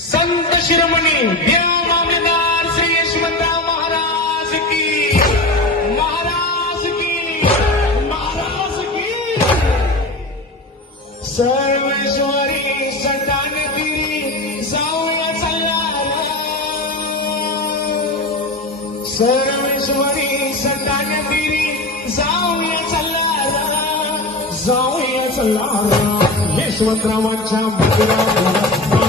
संत शिरोमणी देव मामलेदार श्री यशवंतराव महाराज की महाराज की महाराज की सर्वेश्वरी सटान तिरी जाऊया चालला सर्वेश्वरी सटान तिरी जाऊया चालला यशवंतरावांच्या मंदिरात